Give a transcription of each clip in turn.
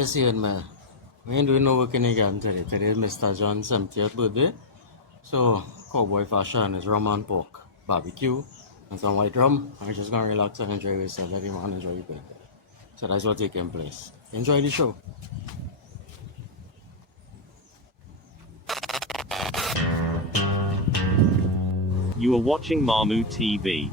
Listen, man. We ain't doing no working again today. Today is Mr. John's 70th birthday. So, cowboy fashion is rum and pork, barbecue, and some white rum. I'm just gonna relax and enjoy yourself. Let him enjoy your birthday. So that's what's taking place. Enjoy the show. You are watching Mamu TV.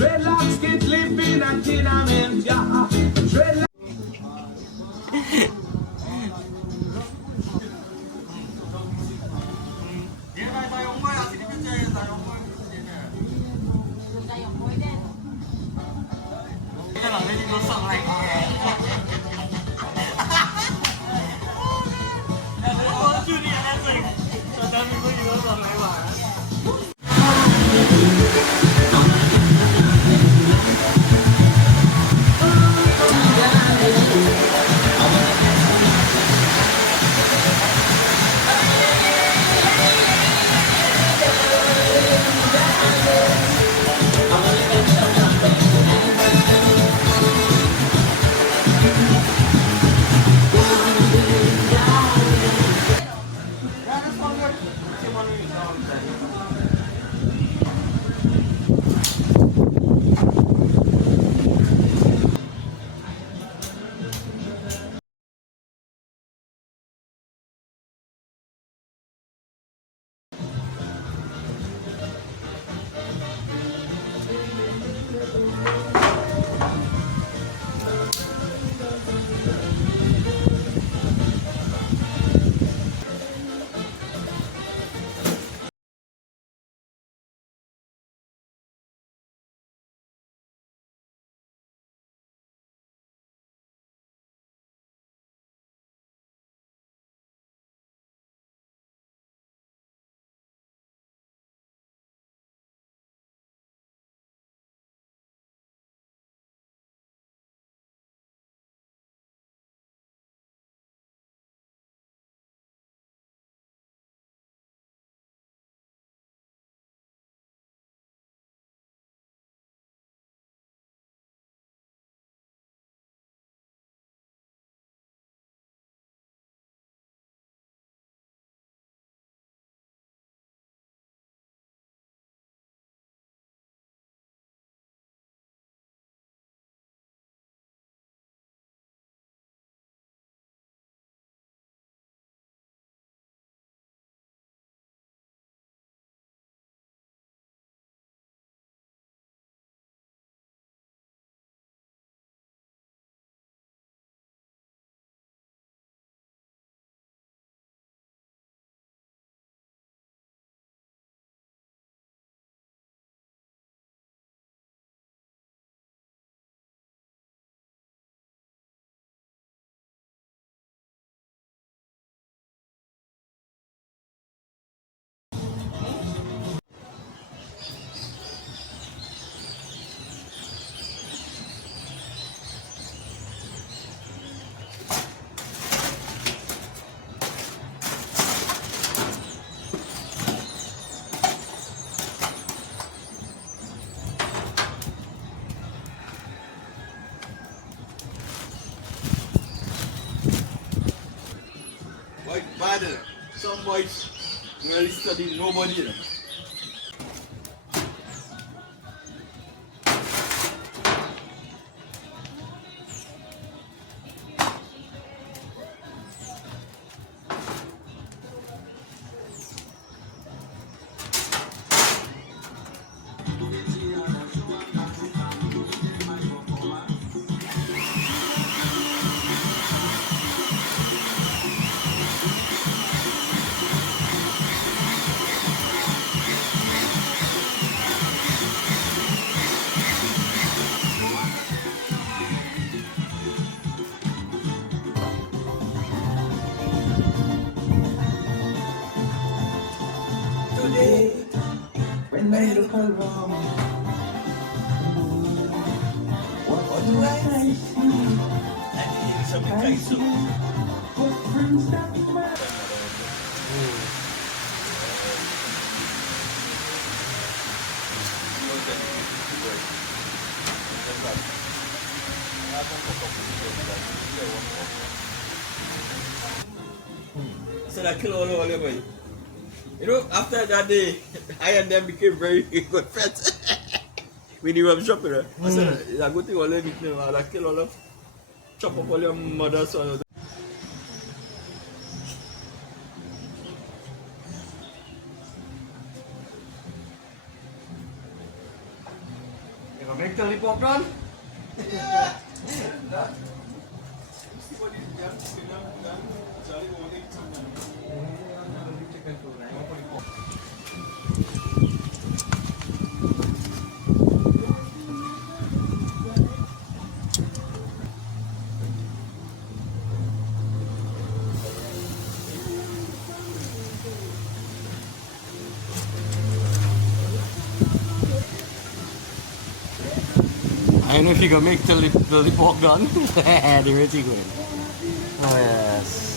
Dreadlocks get living a tenement, yeah. Dreadlocks. White bad, some boys really study nobody. medical wrong. What do I say? What brings that man? So that kill all over boy. You know, after that day, I and them became very good friends. When you were shopping, I said, it's a good thing all them eat now. I kill all of, chop up all your mother's son. You gonna make the popcorn? I don't know if you can make the pork gun. The really good. Oh yes.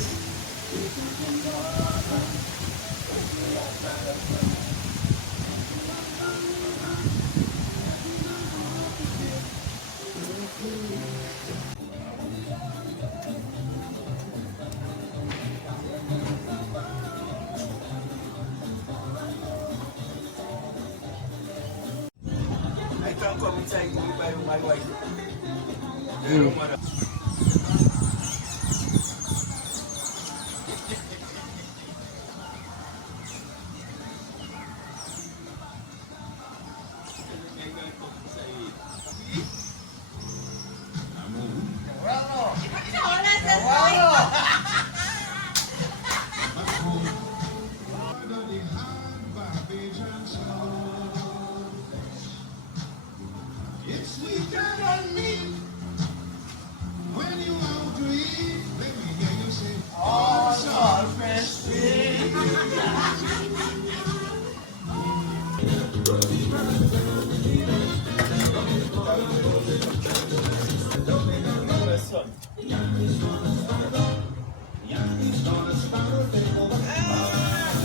I can't come inside by my wife. It's sweeter than meat when you want to eat. Let me hear you say, all fresh sweet.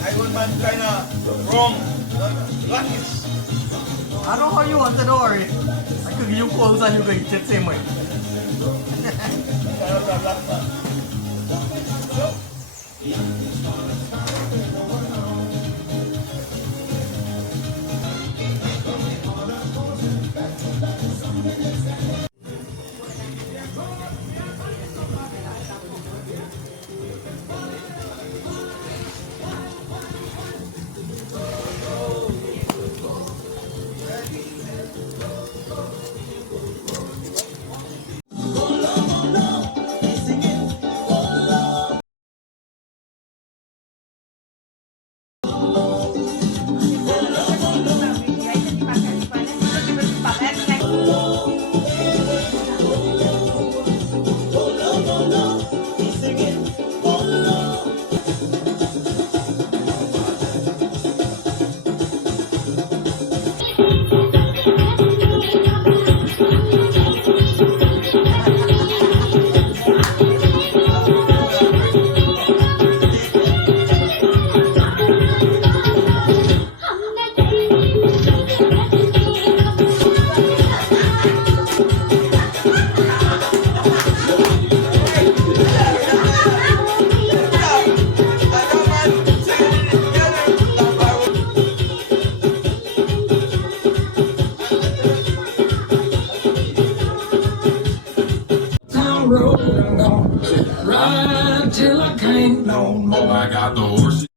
I want man kind of wrong. Luckies. I don't know how you want it, don't worry. I could give you calls and you can eat it same way. Ride till I can't no more. I got the horses.